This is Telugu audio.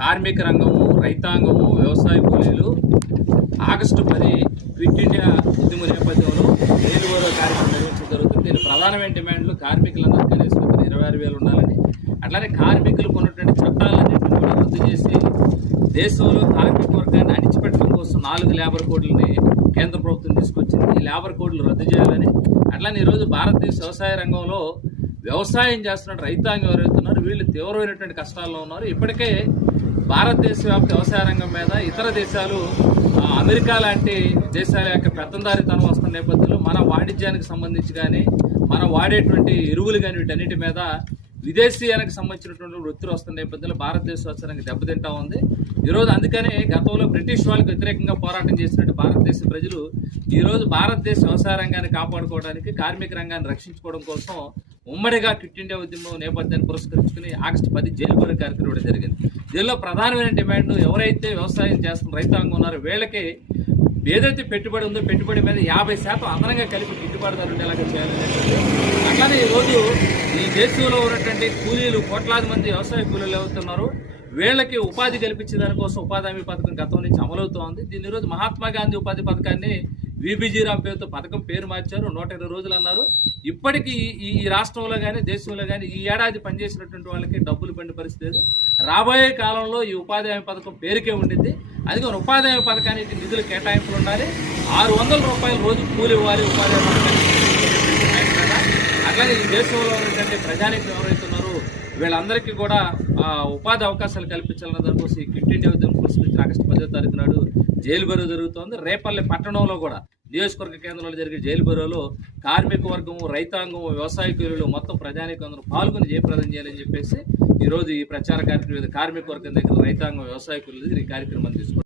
కార్మిక రంగము, రైతాంగము, వ్యవసాయ కూలీలు ఆగస్టు 10 క్విట్ ఇండియా ఉద్యమ నేపథ్యంలో జైలుబోరో కార్యక్రమం నిర్వహించడం జరుగుతుంది. దీని ప్రధానమైన డిమాండ్లు కార్మికులందరూ కనీస వేతనం 26,000 ఉండాలని, అట్లానే కార్మికులకు ఉన్నటువంటి చట్టాలన్నింటినీ కూడా రద్దు చేసి దేశంలో కార్మిక వర్గాన్ని అణిచిపెట్టడం కోసం 4 లేబర్ కోడ్లని కేంద్ర ప్రభుత్వం తీసుకొచ్చింది. ఈ లేబర్ కోడ్లు రద్దు చేయాలని, అట్లానే ఈరోజు భారతదేశ వ్యవసాయ రంగంలో వ్యవసాయం చేస్తున్న రైతాంగం ఎవరైతున్నారో వీళ్ళు తీవ్రమైనటువంటి కష్టాల్లో ఉన్నారు. ఇప్పటికే భారతదేశ వ్యాప్త వ్యవసాయ రంగం మీద ఇతర దేశాలు, అమెరికా లాంటి దేశాల యొక్క పెత్తందారితనం వస్తున్న నేపథ్యంలో మన వాణిజ్యానికి సంబంధించి కానీ, మనం వాడేటువంటి ఎరువులు కానీ వీటన్నిటి మీద విదేశీయానికి సంబంధించినటువంటి వృత్తులు వస్తున్న నేపథ్యంలో భారతదేశ వ్యవసాయానికి దెబ్బతింటా ఉంది. ఈరోజు అందుకనే గతంలో బ్రిటిష్ వాళ్ళకి వ్యతిరేకంగా పోరాటం చేసినట్టు భారతదేశ ప్రజలు ఈరోజు భారతదేశ వ్యవసాయ రంగాన్ని కాపాడుకోవడానికి, కార్మిక రంగాన్ని రక్షించుకోవడం కోసం ఉమ్మడిగా క్విట్ ఇండియా ఉద్యమం నేపథ్యాన్ని పురస్కరించుకుని ఆగస్టు 10 జైలుబోరో కార్యక్రమం ఇవ్వడం జరిగింది. దీనిలో ప్రధానమైన డిమాండ్ ఎవరైతే వ్యవసాయం చేస్తున్న రైతాంగం ఉన్నారో వీళ్ళకి ఏదైతే పెట్టుబడి ఉందో పెట్టుబడి మీద 50% అదనంగా కలిపి గిట్టుబాటుదారు ఉండేలాగా చేయాలని. అట్లానే ఈరోజు ఈ దేశంలో ఉన్నటువంటి కూలీలు, కోట్లాది మంది వ్యవసాయ కూలీలు అవుతున్నారు, వీళ్ళకి ఉపాధి కల్పించే దానికోసం ఉపాధి హామీ పథకం గతం నుంచి అమలవుతూ ఉంది. దీన్ని ఈరోజు మహాత్మా గాంధీ ఉపాధి పథకాన్ని విబిజీరామ్ పేరుతో పథకం పేరు మార్చారు. 120 రోజులు అన్నారు. ఇప్పటికీ ఈ రాష్ట్రంలో కానీ దేశంలో కానీ ఈ ఏడాది పనిచేసినటువంటి వాళ్ళకి డబ్బులు పండే పరిస్థితి లేదు. రాబోయే కాలంలో ఈ ఉపాధి హామీ పథకం పేరుకే ఉండింది. అందుకని ఉపాధి హామీ పథకానికి నిధులు కేటాయింపులు ఉండాలి. 600 రూపాయలు రోజు కూలి ఇవ్వాలి ఉపాధి హామీ పథకానికి. అట్లాగే ఈ దేశంలో ఉన్నటువంటి ప్రజానీకం ఎవరైతే ఉన్నారో వీళ్ళందరికీ కూడా ఉపాధి అవకాశాలు కల్పించాలన్న దానికోసం ఈ క్విట్ ఇండియా ఉద్యమం పురస్కరించి ఆగస్టు 10వ తారీఖు నాడు జైలుబోరో జరుగుతోంది. రేపల్లె పట్టణంలో కూడా నియోజకవర్గ కేంద్రంలో జరిగే జైలుబోరోలో కార్మిక వర్గము, రైతాంగం, వ్యవసాయ కూలీలు మొత్తం ప్రజానీకం అందరూ పాల్గొని జయప్రదం చేయాలని చెప్పేసి ఈరోజు ఈ ప్రచార కార్యక్రమం కార్మిక వర్గం దగ్గర రైతాంగం, వ్యవసాయ కూలీలు ఈ కార్యక్రమాన్ని తీసుకుంటారు.